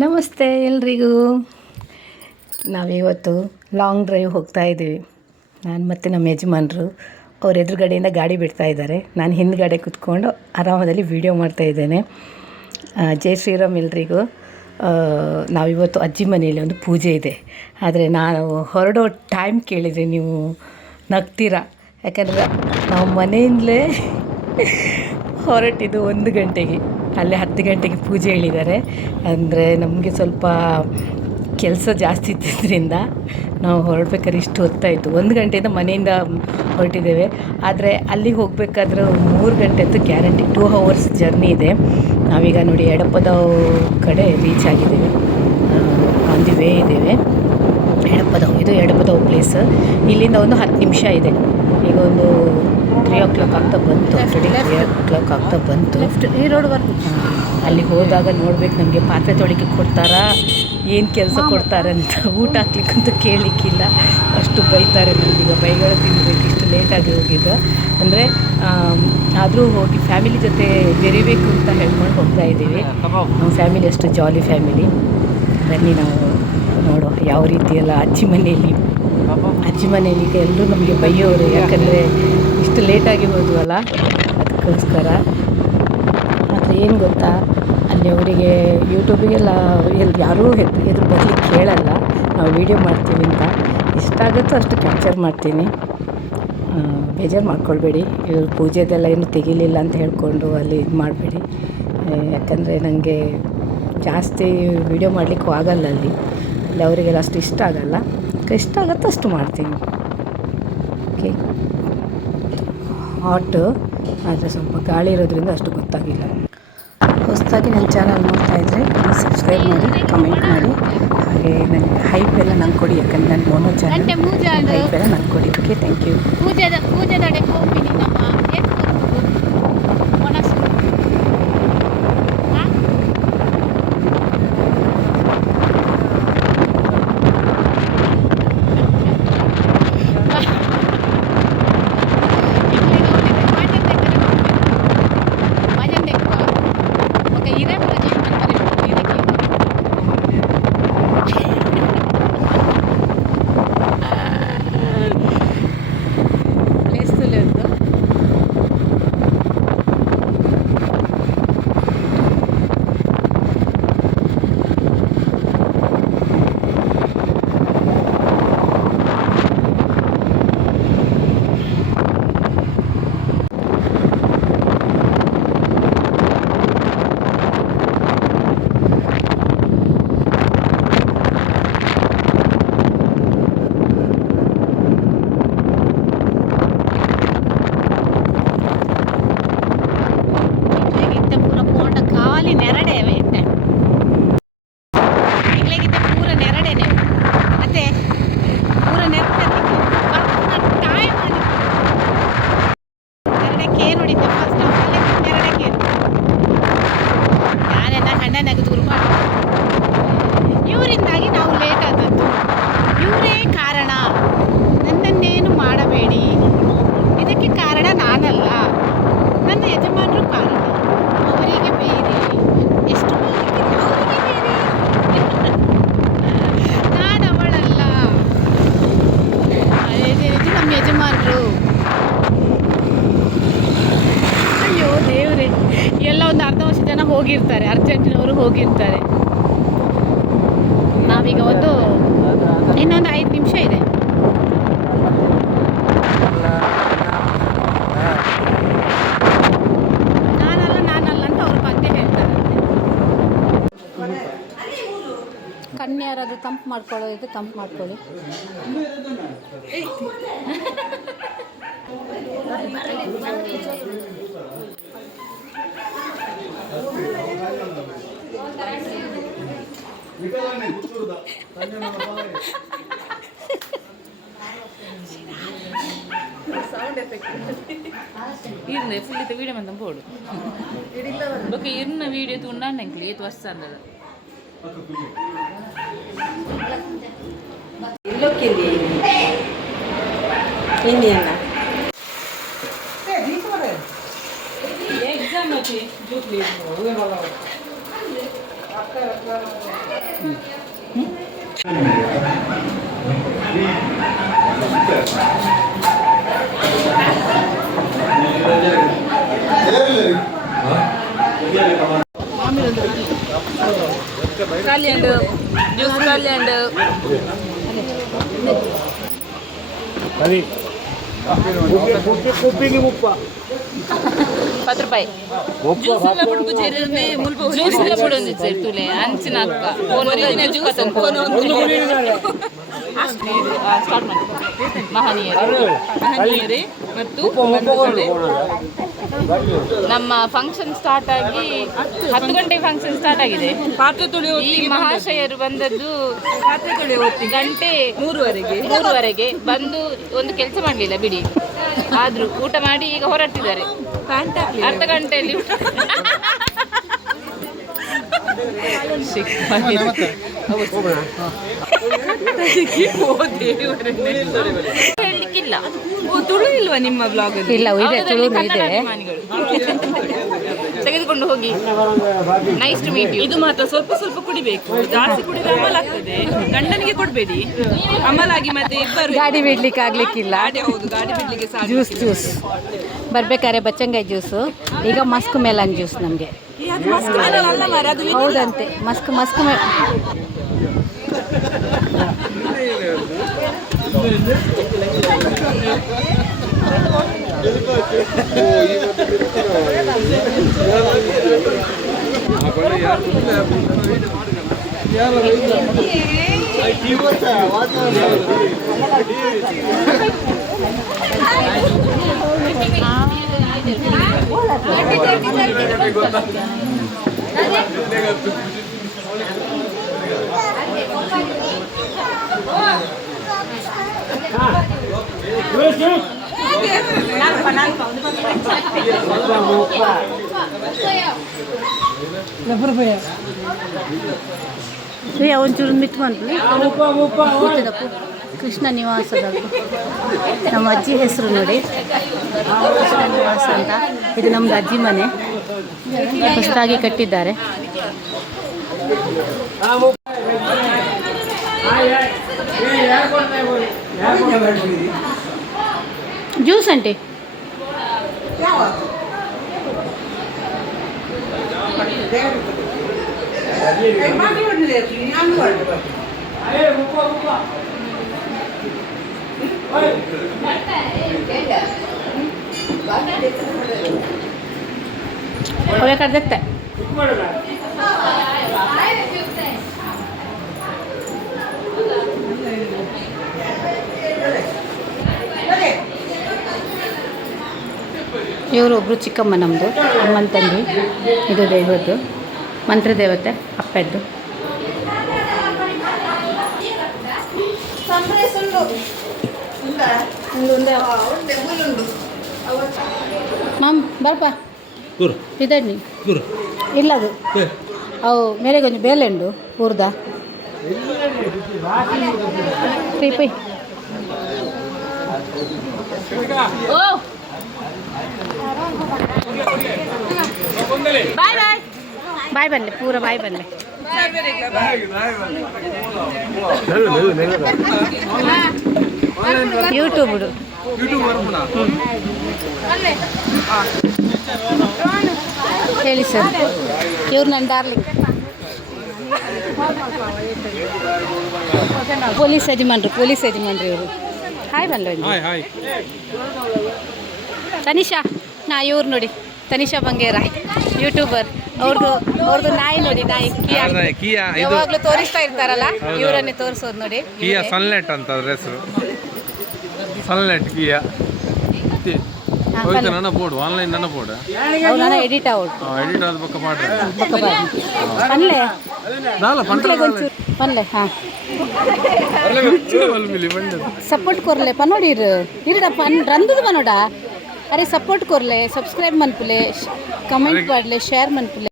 ನಮಸ್ತೆ ಎಲ್ರಿಗೂ. ನಾವಿವತ್ತು ಲಾಂಗ್ ಡ್ರೈವ್ ಹೋಗ್ತಾ ಇದ್ದೀವಿ. ನಾನು ಮತ್ತು ನಮ್ಮ ಯಜಮಾನರು ಅವ್ರ ಎದುರುಗಡೆಯಿಂದ ಗಾಡಿ ಬಿಡ್ತಾ ಇದ್ದಾರೆ. ನಾನು ಹಿಂದುಗಡೆ ಕೂತ್ಕೊಂಡು ಆರಾಮದಲ್ಲಿ ವೀಡಿಯೋ ಮಾಡ್ತಾಯಿದ್ದೇನೆ. ಜೈ ಶ್ರೀರಾಮ್ ಎಲ್ರಿಗೂ. ನಾವಿವತ್ತು ಅಜ್ಜಿ ಮನೆಯಲ್ಲಿ ಒಂದು ಪೂಜೆ ಇದೆ. ಆದರೆ ನಾನು ಹೊರಡೋ ಟೈಮ್ ಕೇಳಿದರೆ ನೀವು ನಗ್ತೀರಾ. ಯಾಕಂದರೆ ನಾವು ಮನೆಯಿಂದಲೇ ಹೊರಟಿದ್ದು 1 ಗಂಟೆಗೆ, ಅಲ್ಲೇ 10 ಗಂಟೆಗೆ ಪೂಜೆ ಹೇಳಿದ್ದಾರೆ. ಅಂದರೆ ನಮಗೆ ಸ್ವಲ್ಪ ಕೆಲಸ ಜಾಸ್ತಿ ಇದ್ದಿದ್ದರಿಂದ ನಾವು ಹೊರಡ್ಬೇಕಾದ್ರೆ ಇಷ್ಟು ಹೊತ್ತಾಯಿತು. 1 ಗಂಟೆಯಿಂದ ಮನೆಯಿಂದ ಹೊರಟಿದ್ದೇವೆ. ಆದರೆ ಅಲ್ಲಿಗೆ ಹೋಗಬೇಕಾದ್ರೆ 3 ಗಂಟೆ ಅಂತೂ ಗ್ಯಾರಂಟಿ. 2 ಅವರ್ಸ್ ಜರ್ನಿ ಇದೆ. ನಾವೀಗ ನೋಡಿ ಎಡಪದವು ಕಡೆ ರೀಚ್ ಆಗಿದ್ದೇವೆ. ಆನ್ ದಿ ವೇ ಇದ್ದೇವೆ. ಇದು ಎಡಪದವು ಪ್ಲೇಸ್. ಇಲ್ಲಿಂದ ಒಂದು 10 ನಿಮಿಷ ಇದೆ. ಈಗ ಒಂದು 3 o'clock ಆಗ್ತಾ ಬಂತು. 3 o'clock ಆಗ್ತಾ ಬಂತು. ಈ ರೋಡ್ ಬರ್ತೀವಿ. ಅಲ್ಲಿ ಹೋದಾಗ ನೋಡ್ಬೇಕು ನಮಗೆ ಪಾತ್ರೆ ತೊಳಿಕೆ ಕೊಡ್ತಾರಾ, ಏನು ಕೆಲಸ ಕೊಡ್ತಾರೆ ಅಂತ. ಊಟ ಹಾಕ್ಲಿಕ್ಕಂತ ಕೇಳಲಿಕ್ಕಿಲ್ಲ, ಅಷ್ಟು ಬೈತಾರೆ ನಮಗೀಗ. ಬೈಗಳು ತಿನ್ನಬೇಕು, ಇಷ್ಟು ಲೇಟಾಗಿ ಹೋಗಿದ್ದು. ಅಂದರೆ ಆದರೂ ಹೋಗಿ ಫ್ಯಾಮಿಲಿ ಜೊತೆ ಬೆರಿಬೇಕು ಅಂತ ಹೇಳ್ಕೊಂಡು ಹೋಗ್ತಾ ಇದ್ದೀವಿ. ನಮ್ಮ ಫ್ಯಾಮಿಲಿ ಅಷ್ಟು ಜಾಲಿ ಫ್ಯಾಮಿಲಿ. ಬನ್ನಿ ನಾವು ನೋಡುವ ಯಾವ ರೀತಿಯೆಲ್ಲ ಅಜ್ಜಿ ಮನೆಯಲ್ಲಿ ಈಗ ಎಲ್ಲರೂ ನಮಗೆ ಬೈಯೋರು. ಯಾಕಂದರೆ ಇಷ್ಟು ಲೇಟಾಗಿ ಹೋದ್ವಲ್ಲ, ಅದಕ್ಕೋಸ್ಕರ. ಆದರೆ ಏನು ಗೊತ್ತಾ, ಅಲ್ಲಿ ಅವರಿಗೆ ಯೂಟ್ಯೂಬಿಗೆಲ್ಲ ಯಾರೂ ಎದುರು ಬರ್ಲಿಕ್ಕೆ ಕೇಳಲ್ಲ. ನಾವು ವೀಡಿಯೋ ಮಾಡ್ತೀವಿ ಅಂತ ಎಷ್ಟಾಗುತ್ತೋ ಅಷ್ಟು ಕ್ಯಾಪ್ಚರ್ ಮಾಡ್ತೀನಿ. ಬೇಜಾರು ಮಾಡ್ಕೊಳ್ಬೇಡಿ. ಇವರು ಪೂಜೆದೆಲ್ಲ ಏನು ತೆಗಿಲಿಲ್ಲ ಅಂತ ಹೇಳ್ಕೊಂಡು ಅಲ್ಲಿ ಇದು ಮಾಡಬೇಡಿ. ಯಾಕಂದರೆ ನನಗೆ ಜಾಸ್ತಿ ವೀಡಿಯೋ ಮಾಡಲಿಕ್ಕೂ ಆಗಲ್ಲ ಅಲ್ಲಿ ಅವರಿಗೆಲ್ಲ ಅಷ್ಟು ಇಷ್ಟ ಆಗಲ್ಲ. ಇಷ್ಟ ಆಗುತ್ತೋ ಅಷ್ಟು ಮಾಡ್ತೀನಿ. ಓಕೆ, ಹಾಟು, ಆದರೆ ಸ್ವಲ್ಪ ಗಾಳಿ ಇರೋದ್ರಿಂದ ಅಷ್ಟು ಗೊತ್ತಾಗಿಲ್ಲ. ಹೊಸದಾಗಿ ನನ್ನ ಚಾನಲ್ ನೋಡ್ತಾ ಇದ್ದರೆ ಸಬ್ಸ್ಕ್ರೈಬ್ ಮಾಡಿ, ಕಮೆಂಟ್ ಮಾಡಿ. ಹಾಗೆ ನನಗೆ ಹೈಪ್ ಎಲ್ಲ ನಂಗೆ ಕೊಡಿ. ಯಾಕಂದರೆ ನನ್ನ ಮೋನೋ ಚಾನಲ್ ಹೈಪ್ ಎಲ್ಲ ನಂಗೆ ಕೊಡಿ. Okay, thank you. ಇವರಿಂದಾಗಿ ನಾವು ಲೇಟ್ ಆದದ್ದು. ಇವರೇ ಕಾರಣ. ನನ್ನನ್ನೇನು ಮಾಡಬೇಡಿ. ಇದಕ್ಕೆ ಕಾರಣ ನಾನಲ್ಲ, ನನ್ನ ಯಜಮಾನರು ಕಾರಣ. ಅವರಿಗೆ ಬೇರೆ ಎಷ್ಟು ಅವರಿಗೆ ಬೇರೆ, ನಾನು ಅವಳಲ್ಲ. ಇದು ನಮ್ಮ ಯಜಮಾನರು. ಅಯ್ಯೋ ದೇವ್ರೆ, ಎಲ್ಲ ಒಂದು ಅರ್ಧ ವರ್ಷ ಜನ ಹೋಗಿರ್ತಾರೆ, ಅರ್ಜೆಂಟಿನವರು ಹೋಗಿರ್ತಾರೆ. ನಾವೀಗ ಇನ್ನೊಂದು 5 ನಿಮಿಷ ಇದೆ. ನಾನಲ್ಲ ಅಂತ ಅವ್ರ ಪದ್ಯ ಹೇಳ್ತಾರೆ. ಕನ್ಯಾರದು ತಂಪು ಮಾಡ್ಕೊಳ್ಳೋದು, ತಂಪು ಮಾಡ್ಕೊಳ್ಳಿ. ഇരുന്ന് ഫുള്ളിത്തെ വീഡിയോ മൊത്തം പോടും. ഇതൊക്കെ ഇരുന്ന വീഡിയോ തുണ്ടാണ്ടെങ്കിൽ ഏത് വസ്തു ಎಕ್ಸಾಮ್ ಕಲ್ಯಾಂಡ್ ಜ್ಯೂಸ್ ಕಲ್ಯಾಂಡ್ ₹10 ಜ್ಯೂಸ್ ಎಲ್ಲ ಪುಡ್ಕು ಸೇರಿದ್ರೆ ಜ್ಯೂಸ್ ಎಲ್ಲ ಪುಡೊಂದು ಸೇರ್ತುಲೆ ಅಂಚಿನ ಅಕ್ಕ ಜ್ಯೂಸ್ ಸ್ಟಾರ್ಟ್ ಮಾಡಿ ಮಹನೀಯರೇ ಮತ್ತು ನಮ್ಮ ಫಂಕ್ಷನ್ ಸ್ಟಾರ್ಟ್ ಆಗಿ 10 ಗಂಟೆಗೆ ಫಂಕ್ಷನ್ ಸ್ಟಾರ್ಟ್ ಆಗಿದೆ. ಈ ಮಹಾಶಯರು ಬಂದದ್ದು ಗಂಟೆ 3ವರೆಗೆ ಬಂದು ಒಂದು ಕೆಲಸ ಮಾಡಲಿಲ್ಲ ಬಿಡಿ. ಆದ್ರೂ ಊಟ ಮಾಡಿ ಈಗ ಹೊರಟಿದ್ದಾರೆ. ಅರ್ಧ ಗಂಟೆಯಲ್ಲಿ ಹೇಳಲಿಕ್ಕಿಲ್ಲ. ತುಳು ಇಲ್ವಾ ನಿಮ್ಮ ಬ್ಲಾಗ್? ಇಲ್ಲ, ಇದೆ, ತುಳು ಇದೆ. ತೆಗೆದುಕೊಂಡು ಹೋಗಿ. Nice to meet you. ಇದು ಮಾತ್ರ ಸ್ವಲ್ಪ ಕುಡಿಬೇಕು, ಜಾಸ್ತಿ ಕುಡಿದ್ರೆ ಅಮಲ್ ಆಗ್ತದೆ. ಗಂಡನಿಗೆ ಕೊಡಬೇಡಿ, ಅಮಲಾಗಿ ಮತ್ತೆ ಇಬ್ಬರು ಗಾಡಿ ಬಿಡ್ಲಿಕ್ಕೆ ಆಗ್ಲಿಕ್ಕಿಲ್ಲ. ಹೌದು, ಗಾಡಿ ಬಿಡ್ಲಿಕ್ಕೆ ಜ್ಯೂಸ್ ಬರ್ಬೇಕಾದ್ರೆ ಬಚ್ಚಂಗಾಯಿ ಜ್ಯೂಸು, ಈಗ ಮಸ್ಕ್ ಮೆಲನ್ ಜ್ಯೂಸ್ ನಮಗೆ. ಹೌದಂತೆ, ಮಸ್ಕ್ ಒಂಚೂರು ಮಿತ್ ಬಂತು. ಕೃಷ್ಣ ನಿವಾಸದ ನಮ್ಮ ಅಜ್ಜಿ ಹೆಸರು ನೋಡಿ, ಕೃಷ್ಣ ನಿವಾಸ ಅಂತ. ಇದು ನಮ್ಮದು ಅಜ್ಜಿ ಮನೆ, ಹೊಸದಾಗಿ ಕಟ್ಟಿದ್ದಾರೆ. ಜ್ಯೂಸ್ ಅಂಟಿ ಒಳ್ಳೆ ಕಡ್ದತ್ತೆ. ಇವರು ಒಬ್ಬರು ಚಿಕ್ಕಮ್ಮ, ನಮ್ಮದು ಅಮ್ಮನ ತಂಗಿ. ಇದು ದೇವದ್ದು ಮಂತ್ರ ದೇವತೆ ಅಪ್ಪದ್ದು. ಮಾಮ್ ಬರ್ಪ ಇದಣ್ಣಿ ಇಲ್ಲ, ಅದು ಅವು ಮೇಲೆ ಕೊಂಚ ಬೇಲೆ ಉಂಡು ಊರ್ದ ಪೈ ಬಾಯ್ ಬನ್ನಿ, ಪೂರ ಬಾಯ್ ಬನ್ನಿ. ಯೂಟ್ಯೂಬ್ ಹೇಳಿ ಸರ್. ಇವ್ರು ನನ್ನ ಡಾರ್ಲಿಂಗ್ ಪೊಲೀಸ್ ಯಜಮಾನ್ರು ಇವರು. ಹಾಯ್ ಬಲ್ಲ ತನಿಷಾ. ಇವ್ರು ನೋಡಿ, ತನಿಷಾ ಬಂಗೇರ ಯೂಟ್ಯೂಬರ್. ಅವ್ರದ್ದು ನಾಯಿ ನೋಡಿ, ನಾಯಿ ಕಿಯಾ. ಯಾವಾಗಲೂ ತೋರಿಸ್ತಾ ಇರ್ತಾರಲ್ಲ, ಇವರನ್ನೇ ತೋರಿಸೋದು ನೋಡಿ. ಕಿಯಾ ಸನ್ಲೈಟ್ ಅಂತ ಅದ್ರ ಹೆಸರು. ಸನ್ಲೈಟ್ ಕಿಯಾ ಹೋಯ್ತು. ನನ್ನ ಬೋರ್ಡ್ ಆನ್ಲೈನ್, ನನ್ನ ಬೋರ್ಡ್ ಅವನ ಎಡಿಟ್ ಎಡಿಟ್ ಆದ ಪಕ್ಕ ಮಾಡ್ರಿ ಪನ್ಲೆ ಪನ್ಲೆ ಹಾಂ ಸಪೋರ್ಟ್ ಕೊರ್ಲೆ ಪನೋಡಿರು ಇರಡ ಪನ್ ರಂದುದು ಪನೋಡ. ಅರೆ ಸಪೋರ್ಟ್ ಕೊರ್ಲೆ, ಸಬ್ಸ್ಕ್ರೈಬ್ ಮನ್ಪುಲೆ, ಕಮೆಂಟ್ ಮಾಡ್ಲೆ, ಶೇರ್ ಮನ್ಪುಲೆ.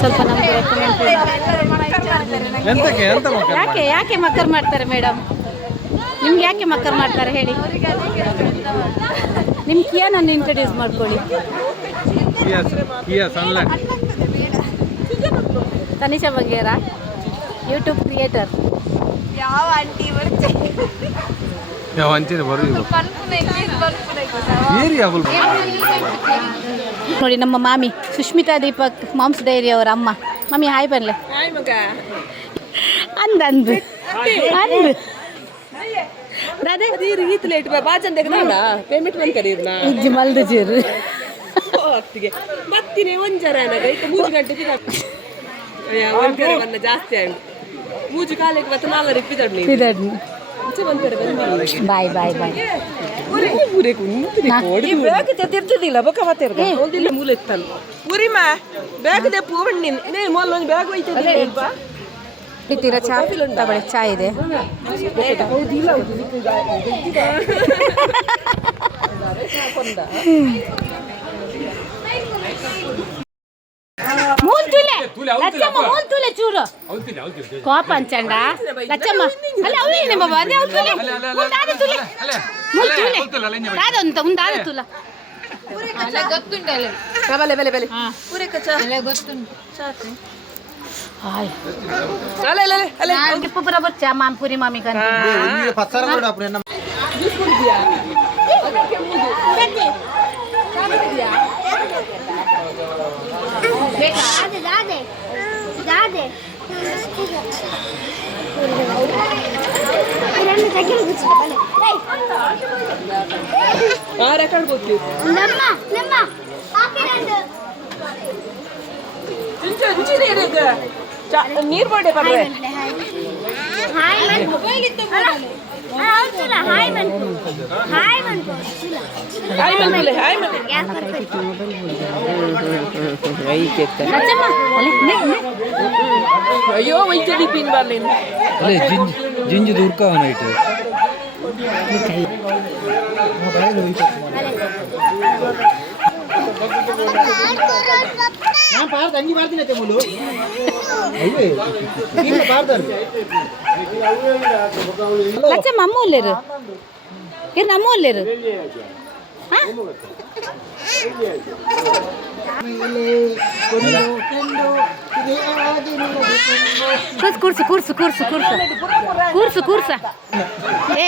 ಸ್ವಲ್ಪ ನಮಗೆ ರೆಕಮೆಂಡ್. ಯಾಕೆ ಮಕ್ಕರ್ ಮಾಡ್ತಾರೆ ಮೇಡಮ್? ನಿಮ್ಗೆ ಯಾಕೆ ಮಕ್ಕರ್ ಮಾಡ್ತಾರೆ ಹೇಳಿ? ನಿಮ್ಮ ಕಿಯಾ ನಾನು ಇಂಟ್ರೊಡ್ಯೂಸ್ ಮಾಡ್ಕೊಳ್ಳಿ. Tanisha Baggera YouTube creator. ಯಾವ ಆಂಟಿ ಯಾವ ಅಂಚೆ ಬರೋದು ನೋಡಿ ನಮ್ಮ ಮಾಮಿ ಸುಷ್ಮಿತಾ ದೀಪಕ್ ಮಾಮ್ಸ್ ಡೈರಿ ಅವರ ಅಮ್ಮ. ಮಮ್ಮಿ ಹಾಯ್ ಬನ್ಲೆ. ಅಂದ್ ಅಂದ್ ಅಂದ್ ದಾದೆ ರೀತಿಲೇಟ್ ಬಾಜನ್ ತೆಗೆದ ಪೇಮೆಂಟ್ ಬಂದ್ ಕರೀರ್ನಾ ಇಜ್ಜಿ ಮಲ್ದು ಜೀರು ಹೊತ್ತಿಗೆ ಮತ್ತಿನೇ ಒಂಜರ ನನಗೆ 3 ಗಂಟೆಗೆ ಒಂಕರೆ ಬನ್ನ ಜಾಸ್ತಿ ಆಯ್ತು 3 ಕಾಲಕ್ಕೆ ಮತ್ತೆ 4 ರಿಪಿದಡ್ ನೀವು ಪಿದಡ್ನಿ ಮುಂಚೆ ಬಂದರೆ ಬಂದಿ ಬಾಯ್ ಬಾಯ್ ಬಾಯ್ ಪೂರೆ ಕುಂತಿರಿ ಕೋಡಿ ಬ್ಯಾಗ್ ತೆತ್ತಿರ್ತಿದಿಲ್ಲ ಬಕ ಮಾತಿರ್ಗ ಹೋದಿಲ್ಲ ಮೂಲೆ ಇತ್ತಲ್ಲ ಪೂರಿಮ ಬ್ಯಾಗ್ ದೆ ಪೂವಣ್ಣಿ ನೇ ಮೊಲ್ಲ ಒಂದು ಬ್ಯಾಗ್ ಹೋಯ್ತಿದೆ ಅಲ್ವಾ ಇತ್ತೀರ ಚಾ ತಗೊಳ್ಳಿ ಚಾ ಇದೆ. ಮೂಲ್ತುಲೆ ಲಚ್ಚಮ್ಮ ಮೂಲ್ತುಲೆ ಚೂರು ಕೋಪ ಅಂಚಂಡ ಲಚ್ಚಮ್ಮ ಅಲ್ಲ ಅವನೇ ಬಾಬಾ ಅದೇ ಅವತುಲೆ ಮುಂದಾದ ತುಲೆ ಮೂಲ್ತುಲೆ ದಾದಂತ ಮುಂದಾದ ತುಲ ಅಲ್ಲ ಗೊತ್ತುಂಟಲ್ಲ ಬಲೆ ಬಲೆ ಬಲೆ ಪೂರೆ ಕಚ ಅಲ್ಲ ಗೊತ್ತುಂಟು ಚಾತ್ರಿ ಹಾಯ್ ಅಲ್ಲ ಅಲ್ಲ ಅಲ್ಲ ನಾನು ಟಿಪ್ಪು ಪುರ ಬಚ್ಚ ಮಾಂಪುರಿ ಮಾಮಿ ಕಂತ ये पत्थर को अपने ना ರೆಕಾರ್ಡ್ ಗೊತ್ತಿ ನೀರ್ ಬಾಡೆ ಬರ್ರೆ ಅಯ್ಯೋ ವೈದ್ಯಡಿ ಪಿನ್ ಬರ್ಲಿಲ್ಲ अरे जिंज दूर का होना इटे यहाँ पार दंगी मारती नहीं थे बोलो अये ठीक है पार दर ಲಚ್ಚಮ್ಮ ಅಮ್ಮ ಒಲ್ಲೇರು ಇರ್ ನಮ್ಮ ಒಲ್ಲೇರು ಕೂರ್ಸು ಕೂರ್ಸು ಕೂರ್ಸು ಕೂರ್ಸು ಕೂರ್ಸು ಕೂರ್ಸ ಏ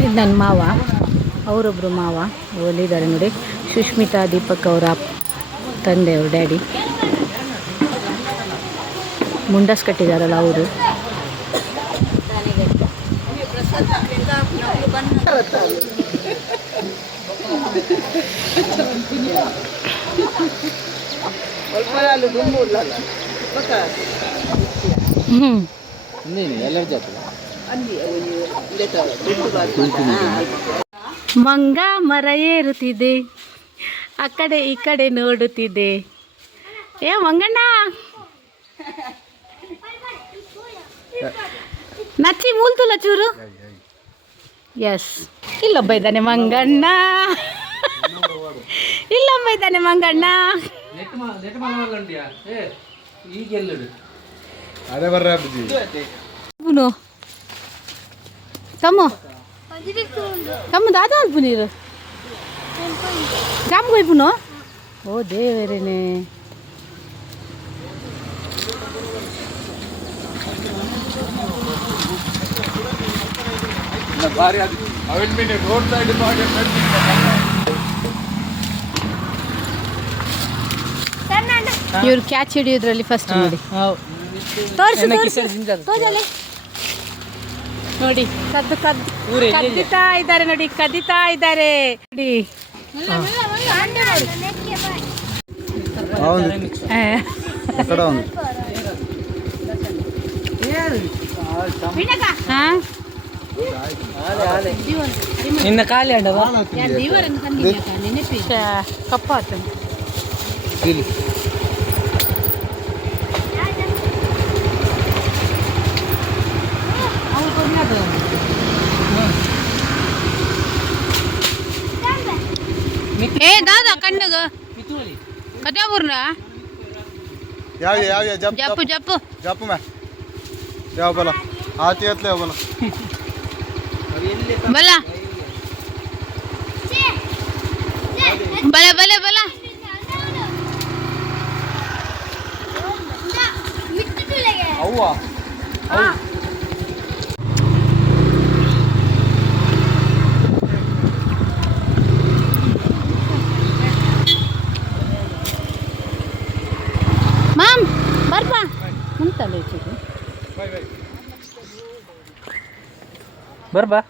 ಇದು ನನ್ನ ಮಾವ, ಅವರೊಬ್ಬರು ಮಾವ ಒಲಿದ್ದಾರೆ ನೋಡಿ, ಸುಷ್ಮಿತಾ ದೀಪಕ್ ಅವರ ತಂದೆಯವರು ಡ್ಯಾಡಿ. ಮುಂಡಸ್ ಕಟ್ಟಿದಾರಲ್ಲ ಅವರು. ಮಂಗ ಮರ ಏರುತ್ತಿದೆ, ಆ ಕಡೆ ಈ ಕಡೆ ನೋಡುತ್ತಿದೆ. ಏ ಮಂಗಣ್ಣ ನಚ್ಚಿ ಮೂಲ್ತುಲ ಚೂರು ಎಸ್ ಇಲ್ಲೊಬ್ಬ ಇದ್ದಾನೆ ಮಂಗಣ್ಣ, ಇಲ್ಲೊಬ್ಬ ಇದ್ದಾನೆ ಮಂಗಣ್ಣ. ಅದೇ ಬರ್ರ ಅಜ್ಜಿ ಪುನು ತಮ್ಮ ತಮ್ಮ ದಾದ ಅಲ್ಪ ನೀರು ಜಾಮ್ ಹೋಯ್ ಪುನು. ಓ ದೇವರೇನೆ. ಭಾರಿ ಅದು ಅವನ್ ಮೀನು ರೋಡ್ ಸೈಡ್ ಮಾಡಿ ಇವ್ರು ಕ್ಯಾಚ್ ಹಿಡಿಯೋದ್ರಲ್ಲಿ ಫಸ್ಟ್ ನೋಡಿ. ತೋರ್ಸಲ್ಲಿ ನೋಡಿ ಕದ್ದಿತಾ ಇದ್ದಾರೆ ನೋಡಿ, ಕದಿತಾ ಇದ್ದಾರೆ ನೋಡಿ. ನಿನ್ನ ಖಾಲಿ ಅಂಡ ಕಪ್ಪಾತ ಏ ದಾದಾ ಕಣ್ಣಗ ಕದ್ಯಾಬೂರ್ನ ಯಾವ ಜಪ್ಪು ಜಪ್ಪು ಜಪ್ಪು ಮೇ ಯಾವ ಬಲ ಆತಿ ಎತ್ಲೆ ಬಲ ಬಲ ಬಲ ಬಲ ಬಲ ಅವ್ವ ಮಾಮ್ ಬರ್ಪ ಮುಂತಲ್ಲ ಬರ್ಬಾ